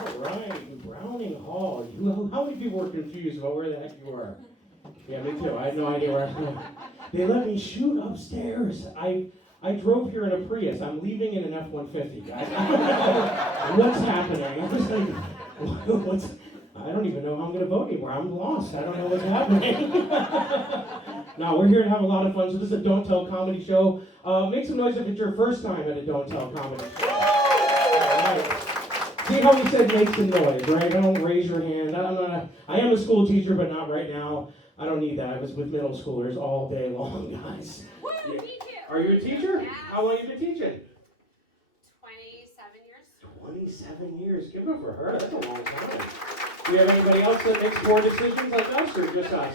All right, Browning Hall. How many people were confused about where the heck you were? Yeah, me too. I had no idea where I was going. They let me shoot upstairs. I drove here in a Prius. I'm leaving in an F-150, guys. What's happening? I'm just like, I don't even know how I'm going to vote anymore. I'm lost. I don't know what's happening. No, we're here to have a lot of fun. So this is a Don't Tell comedy show. Make some noise if it's your first time at a Don't Tell comedy show. All right. See how we said make some noise, right? Don't raise your hand. I am a school teacher, but not right now. I don't need that. I was with middle schoolers all day long, guys. Woo, Yeah. me too. Are you a teacher? Yeah. How long have you been teaching? 27 years. 27 years. Give it up for her. That's a long time. Do you have anybody else that makes poor decisions like us, or just us?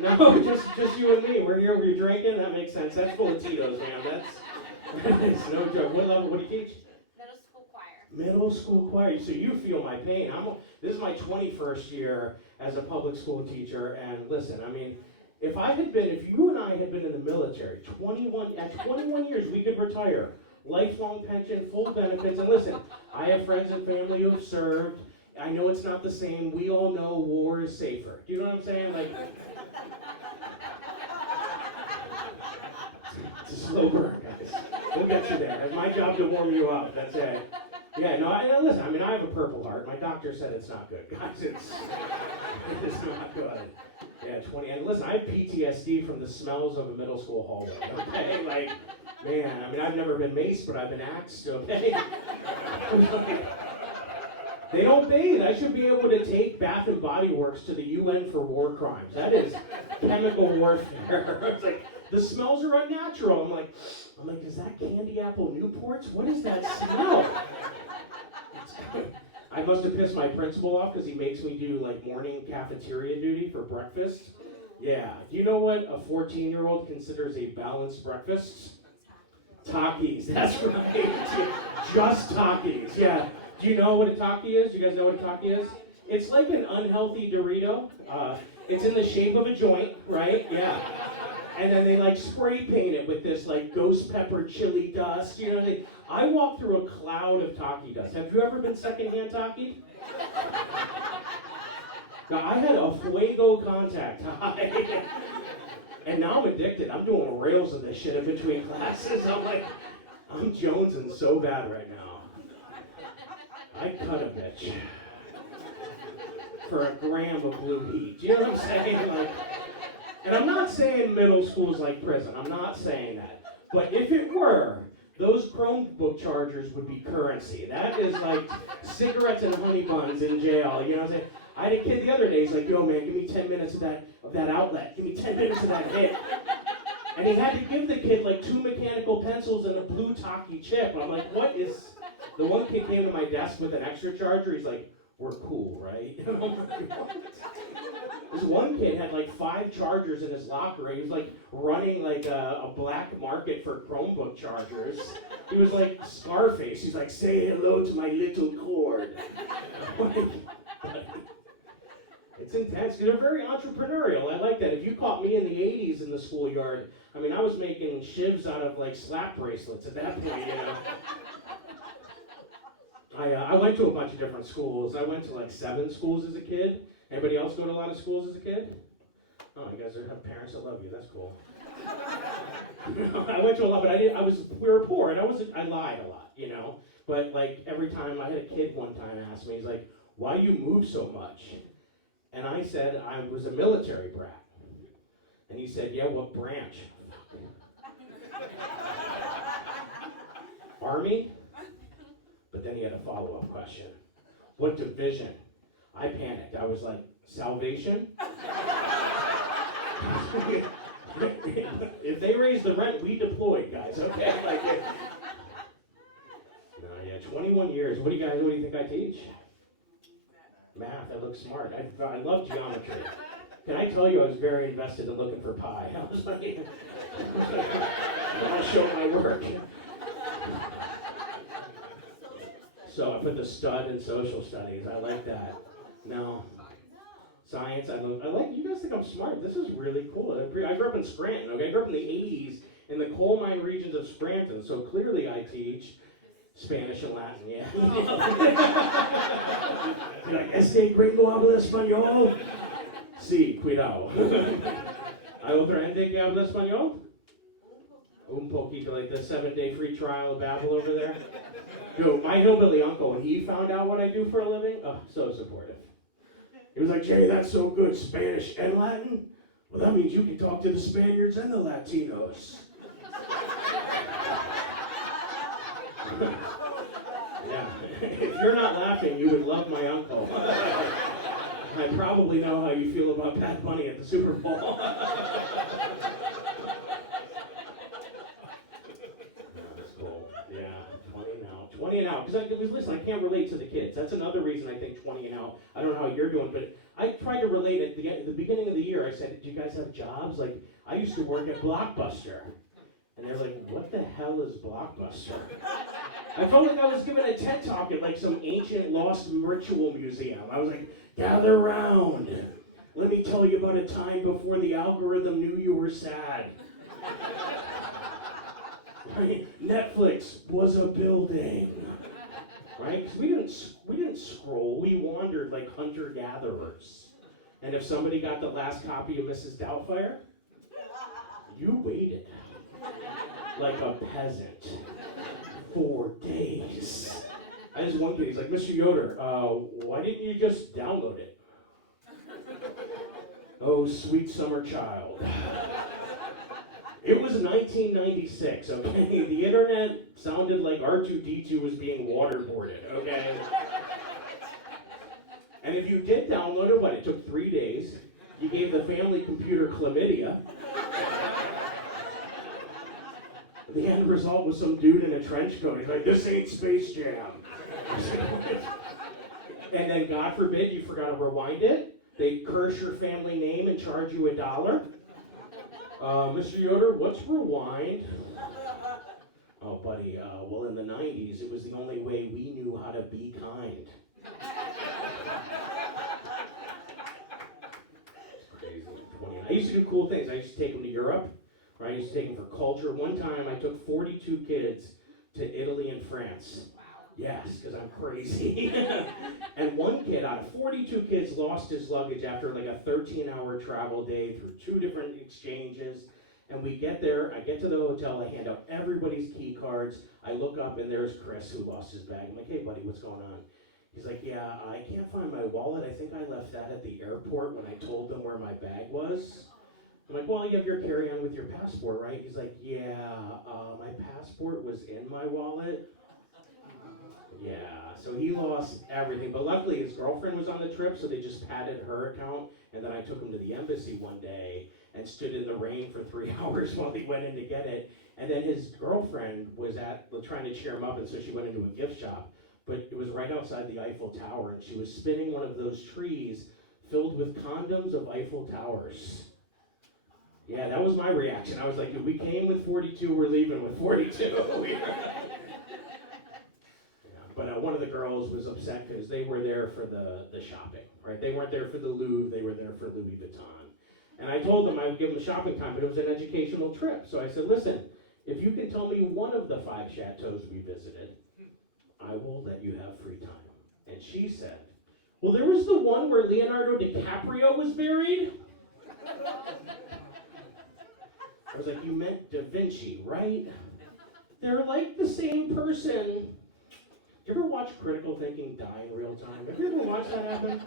No, just you and me. We're here. We're drinking. That makes sense. That's full of Tito's, man. That's no joke. What level? What do you teach? Middle school choir. Middle school choir. So you feel my pain. This is my 21st year as a public school teacher, and listen, I mean, if you and I had been in the military, at 21 years, we could retire. Lifelong pension, full benefits, and listen, I have friends and family who have served. I know it's not the same. We all know war is safer. Do you know what I'm saying? Like, it's a slow burn, guys. We'll get you there. It's my job to warm you up. That's it. Yeah, no, and listen, I mean, I have a Purple Heart. My doctor said it's not good, guys. It's not good. Yeah, 20, and listen, I have PTSD from the smells of a middle school hallway, okay? Like, man, I mean, I've never been maced, but I've been axed, okay? They don't bathe. I should be able to take Bath and Body Works to the UN for war crimes. That is chemical warfare. It's like, the smells are unnatural. I'm like, is that candy apple Newports? What is that smell? I must have pissed my principal off because he makes me do like morning cafeteria duty for breakfast. Yeah. Do you know what a 14-year-old considers a balanced breakfast? Takis. That's right. Just Takis. Yeah. Do you know what a Taki is? Do you guys know what a Taki is? It's like an unhealthy Dorito. It's in the shape of a joint, right? Yeah. And then they like spray paint it with this like ghost pepper chili dust. You know, I walk through a cloud of Taki dust. Have you ever been secondhand Taki? Now I had a fuego contact high. And now I'm addicted. I'm doing rails of this shit in between classes. I'm jonesing so bad right now. I cut a bitch for a gram of blue heat. Do you know what I'm saying? Like, and I'm not saying middle school is like prison. I'm not saying that. But if it were, those Chromebook chargers would be currency. That is like cigarettes and honey buns in jail. You know what I'm saying? I had a kid the other day. He's like, yo, man, give me 10 minutes of that outlet. Give me 10 minutes of that hit. And he had to give the kid like 2 mechanical pencils and a blue Taki chip. And I'm like, what is... The one kid came to my desk with an extra charger. He's like, we're cool, right? And I'm like, what? This one kid had like 5 chargers in his locker. He was like running like a black market for Chromebook chargers. He was like Scarface. He's like, say hello to my little cord. It's intense. They're very entrepreneurial. I like that. If you caught me in the 80s in the schoolyard, I mean, I was making shivs out of like slap bracelets at that point, you know. I went to a bunch of different schools. I went to like 7 schools as a kid. Anybody else go to a lot of schools as a kid? Oh, you guys have parents that love you. That's cool. I went to a lot, but we were poor, and I lied a lot, you know. But like every time, I had a kid one time ask me, he's like, why you move so much? And I said, I was a military brat. And he said, yeah, what branch? Army? But then he had a follow-up question. What division? I panicked. I was like, Salvation? If they raise the rent, we deployed, guys, okay? Like, no, yeah, 21 years. What do you think I teach? Math. I look smart. I love geometry. Can I tell you I was very invested in looking for pi? I was like, I'll show my work. So I put the stud in social studies. I like that. No. Science, I like, you guys think I'm smart. This is really cool. I grew up in Scranton, okay? I grew up in the 80s in the coal mine regions of Scranton, so clearly I teach. Spanish and Latin, yeah. You're like, este gringo habla español? Sí, cuidado. ¿Hay otra gente que habla español? Un poquito, like the 7-day free trial of Babel over there. Yo, my hillbilly uncle, when he found out what I do for a living, oh, so supportive. He was like, Jay, that's so good, Spanish and Latin? Well, that means you can talk to the Spaniards and the Latinos. Yeah, if you're not laughing, you would love my uncle. I probably know how you feel about Bad Bunny at the Super Bowl. That's cool. Yeah, 20 and out. 20 and out. Because listen, I can't relate to the kids. That's another reason I think 20 and out. I don't know how you're doing, but I tried to relate at the beginning of the year. I said, do you guys have jobs? Like, I used to work at Blockbuster. And they're like, what the hell is Blockbuster? I felt like I was giving a TED Talk at like some ancient lost ritual museum. I was like, gather around. Let me tell you about a time before the algorithm knew you were sad. Right? Netflix was a building. Right? Because we didn't scroll. We wandered like hunter-gatherers. And if somebody got the last copy of Mrs. Doubtfire, you waited like a peasant. 4 days. I just one kid, he's like, Mr. Yoder, why didn't you just download it? Oh, sweet summer child. It was 1996, okay? The internet sounded like R2-D2 was being waterboarded, okay? And if you did download it, it took 3 days. You gave the family computer chlamydia. The end result was some dude in a trench coat. He's like, this ain't Space Jam. And then, God forbid, you forgot to rewind it. They curse your family name and charge you $1. Mr. Yoder, what's rewind? Oh, buddy, well, in the 90s, it was the only way we knew how to be kind. It's crazy. I used to do cool things. I used to take them to Europe. Right, I used to take them for culture. One time I took 42 kids to Italy and France. Wow. Yes, because I'm crazy. And one kid out of 42 kids lost his luggage after like a 13-hour travel day through 2 different exchanges. And we get there, I get to the hotel, I hand out everybody's key cards. I look up and there's Chris who lost his bag. I'm like, hey buddy, what's going on? He's like, yeah, I can't find my wallet. I think I left that at the airport when I told them where my bag was. I'm like, well, you have your carry-on with your passport, right? He's like, yeah, my passport was in my wallet. Yeah, so he lost everything. But luckily, his girlfriend was on the trip, so they just padded her account. And then I took him to the embassy one day and stood in the rain for 3 hours while he went in to get it. And then his girlfriend was trying to cheer him up, and so she went into a gift shop. But it was right outside the Eiffel Tower, and she was spinning one of those trees filled with condoms of Eiffel Towers. Yeah, that was my reaction. I was like, we came with 42, we're leaving with 42. But one of the girls was upset because they were there for the shopping, right? They weren't there for the Louvre, they were there for Louis Vuitton. And I told them I would give them shopping time, but it was an educational trip. So I said, listen, if you can tell me one of the 5 chateaus we visited, I will let you have free time. And she said, well, there was the one where Leonardo DiCaprio was buried. I was like, you meant Da Vinci, right? They're like the same person. You ever watch critical thinking die in real time? Have you ever watched that happen?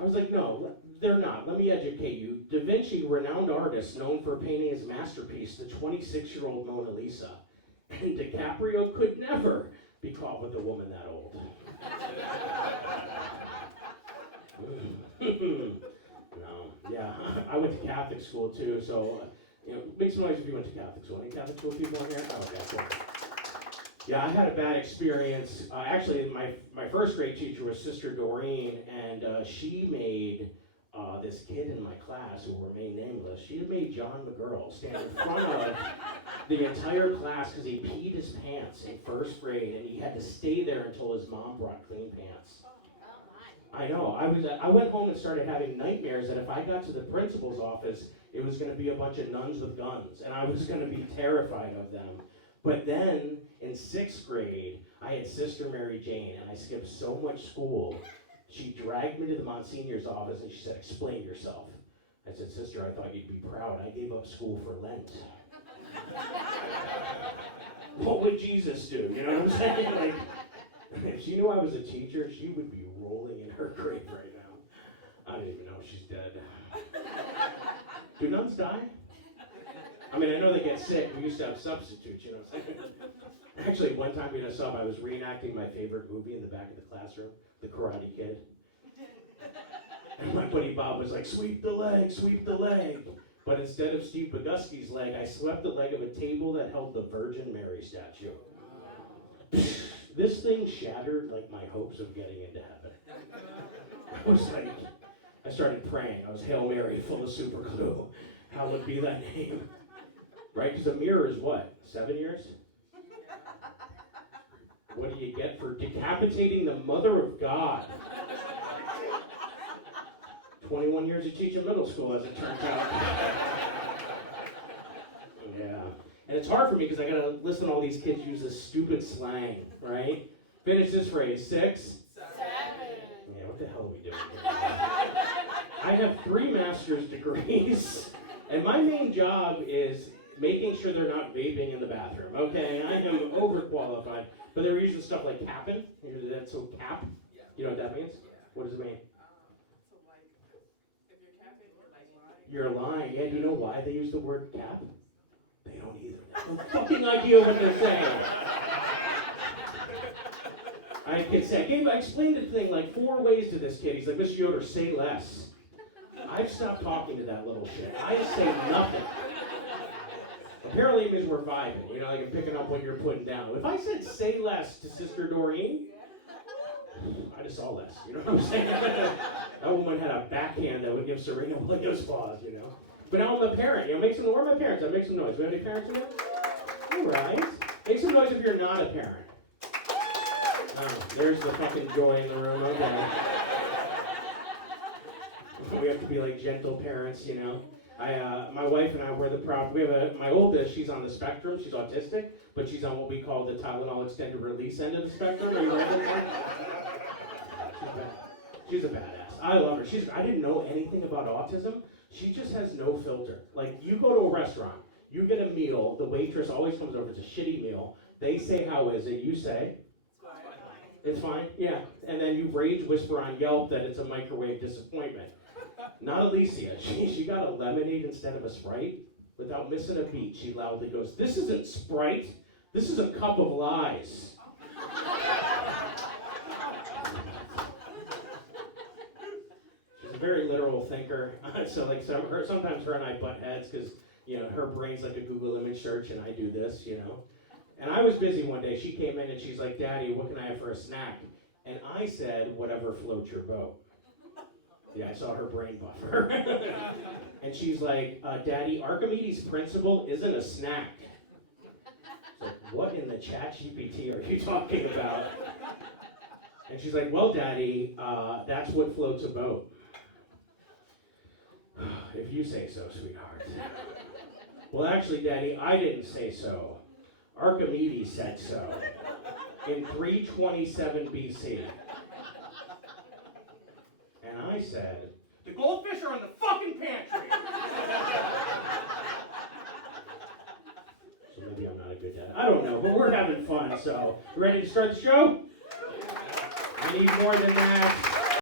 I was like, no, they're not. Let me educate you. Da Vinci, renowned artist, known for painting his masterpiece, the 26-year-old Mona Lisa. And DiCaprio could never be caught with a woman that old. No, yeah, I went to Catholic school too, so, make some noise if you went to Catholic school. Any Catholic school people in here? Oh, okay, cool. Yeah, I had a bad experience. Actually, my first grade teacher was Sister Doreen, and she made this kid in my class, who will remain nameless, she had made John McGurl stand in front of the entire class because he peed his pants in first grade, and he had to stay there until his mom brought clean pants. I know. I went home and started having nightmares that if I got to the principal's office, it was going to be a bunch of nuns with guns, and I was going to be terrified of them. But then in 6th grade, I had Sister Mary Jane, and I skipped so much school. She dragged me to the Monsignor's office, and she said, explain yourself. I said, Sister, I thought you'd be proud. I gave up school for Lent. What would Jesus do? You know what I'm saying? Like, if she knew I was a teacher, she would be rolling in her grave right now. I don't even know if she's dead. Do nuns die? I mean, I know they get sick. We used to have substitutes, you know what I'm saying? Actually, one time we had a sub, I was reenacting my favorite movie in the back of the classroom, The Karate Kid. And my buddy Bob was like, sweep the leg, sweep the leg. But instead of Steve Bogusky's leg, I swept the leg of a table that held the Virgin Mary statue. This thing shattered like my hopes of getting into heaven. I was like, I started praying. I was Hail Mary, full of super glue. Hallowed be thy name. Right? Because a mirror is what? 7 years? What do you get for decapitating the Mother of God? 21 years of teaching middle school, as it turns out. Yeah. And it's hard for me because I gotta listen to all these kids use this stupid slang, right? Finish this phrase. 6? 7. Yeah, what the hell are we doing here? I have 3 master's degrees, and my main job is making sure they're not vaping in the bathroom, okay? I am overqualified. But they're using stuff like capping. That's so cap. You know what that means? What does it mean? So like, if you're capping, you're like lying. You're lying. Yeah, do you know why they use the word cap? They don't either. They have no fucking idea what they're saying. I can say, I explained the thing like 4 ways to this kid. He's like, Mr. Yoder, say less. I've stopped talking to that little shit. I just say nothing. Apparently it means we're vibing, you know, like I'm picking up what you're putting down. If I said say less to Sister Doreen, I just saw less, you know what I'm saying? That woman had a backhand that would give Serena Williams pause, you know. But now I'm a parent, you know, make some noise. Where are my parents? I make some noise. Do we have any parents in there? All right. Make some noise if you're not a parent. Oh, there's the fucking joy in the room, okay. We have to be like gentle parents, you know. My wife and I were the proud. We have my oldest. She's on the spectrum. She's autistic, but she's on what we call the Tylenol extended release end of the spectrum. Are you ready for that? She's a badass. I love her. I didn't know anything about autism. She just has no filter. Like you go to a restaurant, you get a meal. The waitress always comes over. It's a shitty meal. They say, "How is it?" You say, "It's fine." Yeah, and then you rage whisper on Yelp that it's a microwave disappointment. Not Alicia. She got a lemonade instead of a Sprite. Without missing a beat, she loudly goes, "This isn't Sprite. This is a cup of lies." She's a very literal thinker. Sometimes her and I butt heads because, you know, her brain's like a Google image search and I do this, you know. And I was busy one day. She came in and she's like, "Daddy, what can I have for a snack?" And I said, "Whatever floats your boat." Yeah, I saw her brain buffer. And she's like, "Daddy, Archimedes' principle isn't a snack." It's like, what in the chat GPT are you talking about? And she's like, "Well, Daddy, that's what floats a boat." If you say so, sweetheart. Well, actually, Daddy, I didn't say so. Archimedes said so. In 327 BC. And I said, "The goldfish are in the fucking pantry." So maybe I'm not a good dad. I don't know, but we're having fun, so ready to start the show? I need more than that.